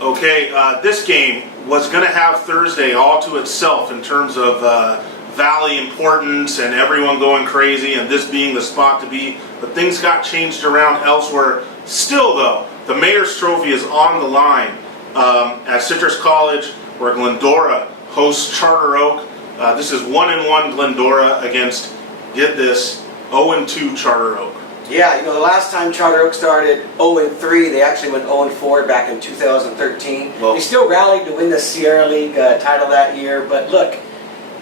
Okay, this game was going to have Thursday all to itself in terms of Valley importance and everyone going crazy and this being the spot to be, but things got changed around elsewhere. Still, though, the Mayor's Trophy is on the line at Citrus College, where Glendora hosts Charter Oak. This is 1-1 Glendora against, get this, 0-2 Charter Oak. Yeah, the last time Charter Oak started 0-3, they actually went 0-4 back in 2013. Well, they still rallied to win the Sierra League title that year, but look,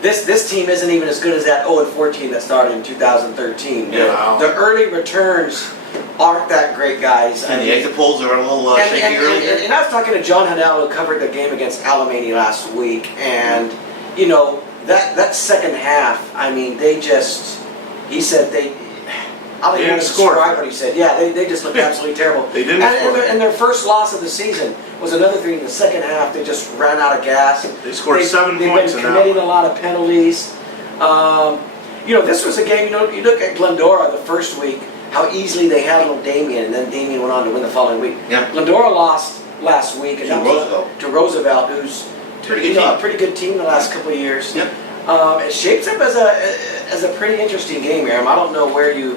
this team isn't even as good as that 0-4 team that started in 2013. Yeah. The early returns aren't that great, guys. And the exit polls are a little shaky earlier. And I was talking to John Hanel, who covered the game against Alamany last week, and that second half, I mean, he said I don't even describe what he said. Yeah, they just looked absolutely terrible. They didn't score. And their first loss of the season was another thing. In the second half, they just ran out of gas. They scored 7 points in that one. They've been committing a lot of penalties. This was a game, you look at Glendora the first week, how easily they handled Damien, and then Damien went on to win the following week. Yeah. Glendora lost last week to Roosevelt, who's a pretty good team the last couple of years. Yep. It shapes up as a pretty interesting game, Aram. I don't know where you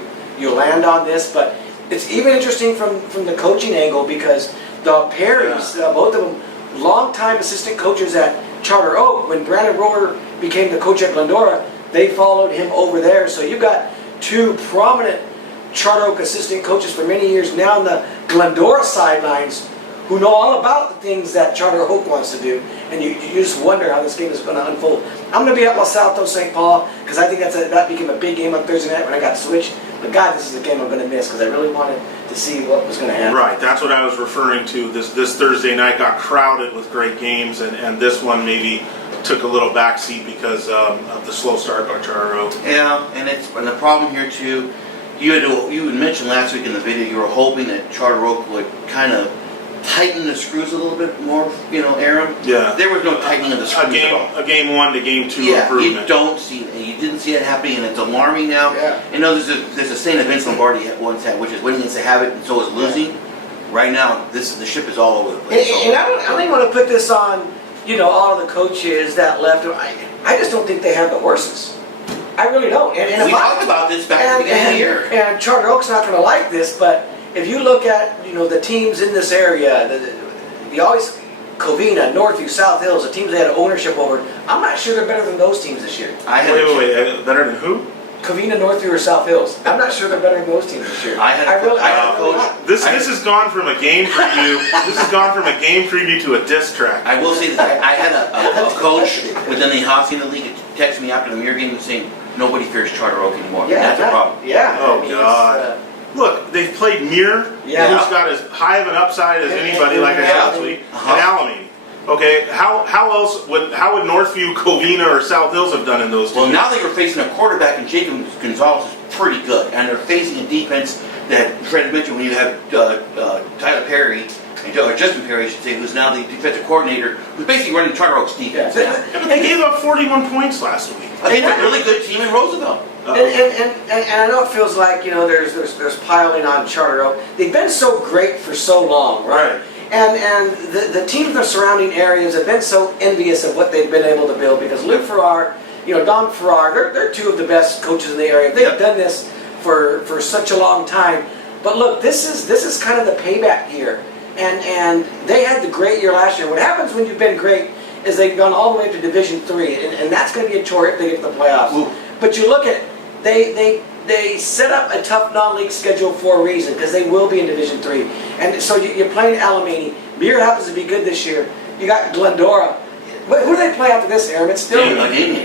land on this, but it's even interesting from the coaching angle because the Perrys, both of them, longtime assistant coaches at Charter Oak. When Brandon Rohr became the coach at Glendora, they followed him over there. So you've got two prominent Charter Oak assistant coaches for many years now on the Glendora sidelines who know all about the things that Charter Oak wants to do, and you just wonder how this game is going to unfold. I'm going to be at Los Altos, St. Paul, because I think that became a big game on Thursday night when I got switched. But God, this is a game I'm going to miss because I really wanted to see what was going to happen. Right, that's what I was referring to. This Thursday night got crowded with great games, and this one maybe took a little backseat because of the slow start by Charter Oak. Yeah, and the problem here too, you had mentioned last week in the video you were hoping that Charter Oak would kind of tighten the screws a little bit more, Aram. Yeah. There was no tightening of the screws at all. A game 1 to game 2 improvement. You didn't see it happening, and it's alarming now. Yeah. There's a saying that Vince Lombardi once had, which is winning is a habit, and so is losing. Right now, the ship is all over the place. And I don't even want to put this on, all of the coaches that left. I just don't think they have the horses. I really don't. And we talked about this back at the beginning of the year. And Charter Oak's not going to like this, but if you look at the teams in this area, the always Covina, Northview, South Hills, the teams they had ownership over, I'm not sure they're better than those teams this year. Wait, better than who? Covina, Northview, or South Hills. I'm not sure they're better than those teams this year. I had a coach. This has gone from a game preview. This has gone from a game preview to a diss track. I will say that I had a coach within the hockey in the league text me after the Mirror game and saying nobody fears Charter Oak anymore. Yeah, that's a problem. Yeah. Oh God. Look, they've played Muir, who's got as high of an upside as anybody, like I said last week, and Alamany. Okay, how would Northview, Covina, or South Hills have done in those teams? Well, now they were facing a quarterback, and Jacob Gonzalez is pretty good, and they're facing a defense that Fred mentioned when you have Tyler Perry, or Justin Perry, I should say, who's now the defensive coordinator, who's basically running Charter Oak's defense. They gave up 41 points last week. I think they're a really good team in Roosevelt. And I know it feels like there's piling on Charter Oak. They've been so great for so long, right? And the teams in the surrounding areas have been so envious of what they've been able to build because Luke Farrar, Don Farrar, they're two of the best coaches in the area. They've done this for such a long time. But look, this is kind of the payback year. And they had the great year last year. What happens when you've been great is they've gone all the way to Division III, and that's going to be a chore if they get to the playoffs. Ooh. But you look at they set up a tough non-league schedule for a reason because they will be in Division III. And so you're playing Alamany. Muir happens to be good this year. You got Glendora. Who do they play after this, Aaron? It's still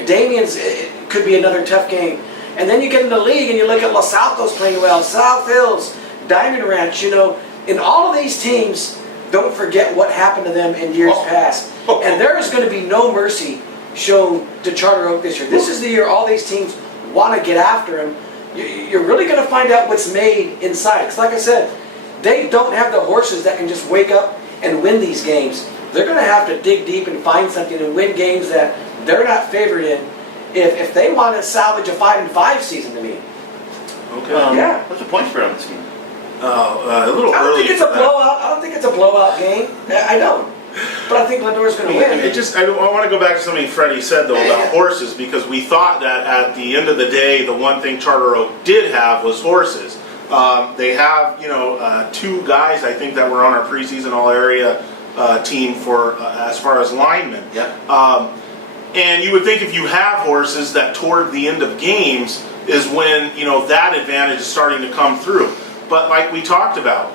Damien's. It could be another tough game. And then you get in the league and you look at Los Altos playing well, South Hills, Diamond Ranch. In all of these teams, don't forget what happened to them in years past. And there is going to be no mercy shown to Charter Oak this year. This is the year all these teams want to get after him. You're really going to find out what's made inside. Because like I said, they don't have the horses that can just wake up and win these games. They're going to have to dig deep and find something and win games that they're not favored in if they want to salvage a 5-5 season to me. Okay. What's the point spread on this game? A little early. I don't think it's a blowout. I don't think it's a blowout game. I don't. But I think Glendora's going to win. I want to go back to something Freddie said though about horses, because we thought that at the end of the day, the one thing Charter Oak did have was horses. They have, two guys I think that were on our preseason all-area team for as far as linemen. Yeah. And you would think if you have horses that toward the end of games is when, that advantage is starting to come through. But like we talked about,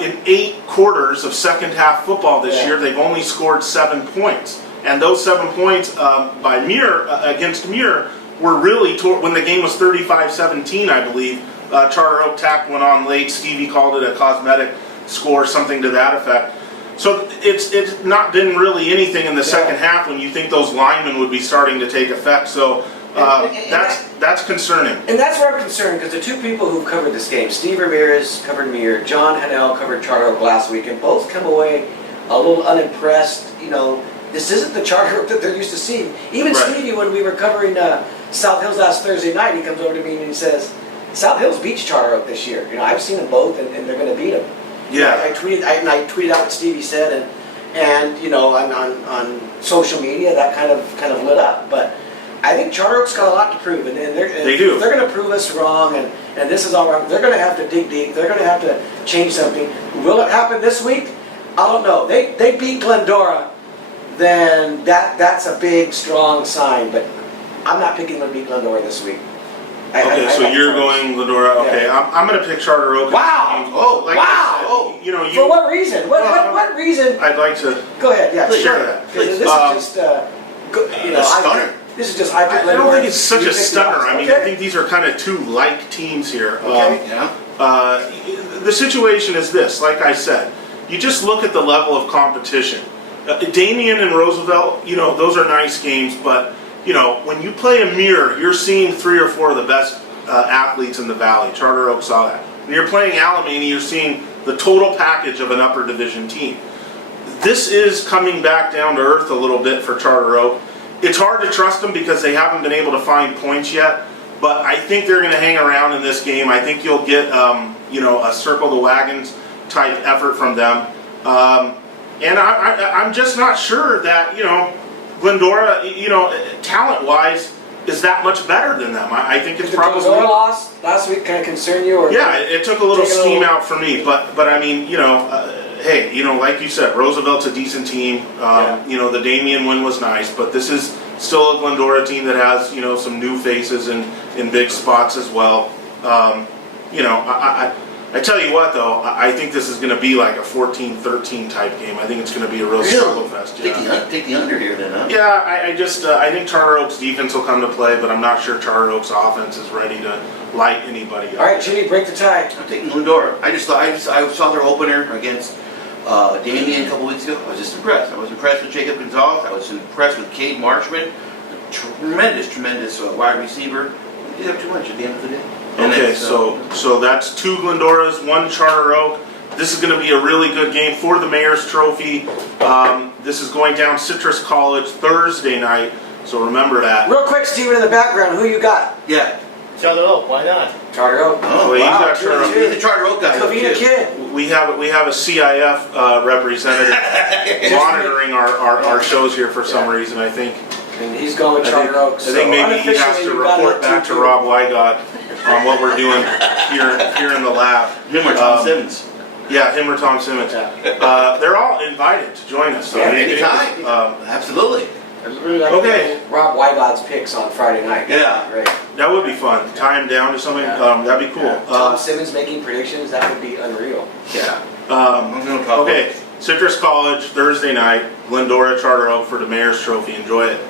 in 8 quarters of second half football this year, they've only scored 7 points. And those 7 points by Muir, against Muir, were really, when the game was 35-17, I believe, Charter Oak tacked one on late. Stevie called it a cosmetic score, something to that effect. So it's not been really anything in the second half when you think those linemen would be starting to take effect. So that's concerning. And that's where I'm concerned, because the two people who've covered this game, Steve Ramirez covered Muir, John Hannell covered Charter Oak last week, and both come away a little unimpressed. This isn't the Charter Oak that they're used to seeing. Even Stevie, when we were covering South Hills last Thursday night, he comes over to me and he says, South Hills beats Charter Oak this year. I've seen them both, and they're going to beat them. Yeah. I tweeted out what Stevie said, and on social media that kind of lit up. But I think Charter Oak's got a lot to prove, and they do. They're going to prove us wrong, and this is all wrong. They're going to have to dig deep. They're going to have to change something. Will it happen this week? I don't know. They beat Glendora, then that's a big, strong sign. But I'm not picking them to beat Glendora this week. Okay, so you're going Glendora. Okay, Yeah. I'm going to pick Charter Oak. Wow! Oh, like wow! I said, For what reason? What reason? I'd like to. Go ahead. Yeah, Please. share Share that. that. This is just, a stunner. This is just. I don't think it's such a stunner. I mean, okay. I think these are kind of two like teams here. Okay. The situation is this. Like I said, you just look at the level of competition. Damien and Roosevelt, those are nice games, but when you play a mirror, you're seeing 3 or 4 of the best athletes in the valley. Charter Oak saw that. When you're playing Alamany, you're seeing the total package of an upper division team. This is coming back down to earth a little bit for Charter Oak. It's hard to trust them because they haven't been able to find points yet, but I think they're going to hang around in this game. I think you'll get a circle the wagons type effort from them. And I'm just not sure that, Glendora, talent-wise, is that much better than them. I think it's probably... Did the Glendora loss last week kind of concern you? Or yeah, it took a little steam out for me. But I mean, hey, like you said, Roosevelt's a decent team. The Damien win was nice, but this is still a Glendora team that has, some new faces in big spots as well. I tell you what, though, I think this is going to be like a 14-13 type game. I think it's going to be a real struggle fest. Yeah. Take the under here, then, huh? Yeah, I think Charter Oak's defense will come to play, but I'm not sure Charter Oak's offense is ready to light anybody up. All right, Jimmy, break the tie. I'm taking Glendora. I saw their opener against Damien a couple weeks ago. I was just impressed. I was impressed with Jacob Gonzalez. I was impressed with Cade Marshman. Tremendous wide receiver. He didn't have too much at the end of the day. Okay, so that's 2 Glendoras, 1 Charter Oak. This is going to be a really good game for the Mayor's Trophy. This is going down Citrus College Thursday night, so remember that. Real quick, Steven, in the background, who you got? Yeah. Charter Oak, why not? Charter Oak. Oh, he's got Charter Oak. He's a Charter Oak guy. Covina Kid. We have a CIF representative monitoring our shows here for some reason, I think. And he's going Charter Oak. I think maybe he has to report back to Rob Wygott on what we're doing here in the lab. Him or Tom Simmons. Yeah, him or Tom Simmons. They're all invited to join us. So anytime. Absolutely. Okay. Rob Wygott's picks on Friday night. Yeah. Great. That would be fun. Tie him down to something. That'd be cool. Yeah. Tom Simmons making predictions, that would be unreal. Yeah. Okay. Citrus College, Thursday night, Glendora Charter Oak for the Mayor's Trophy. Enjoy it.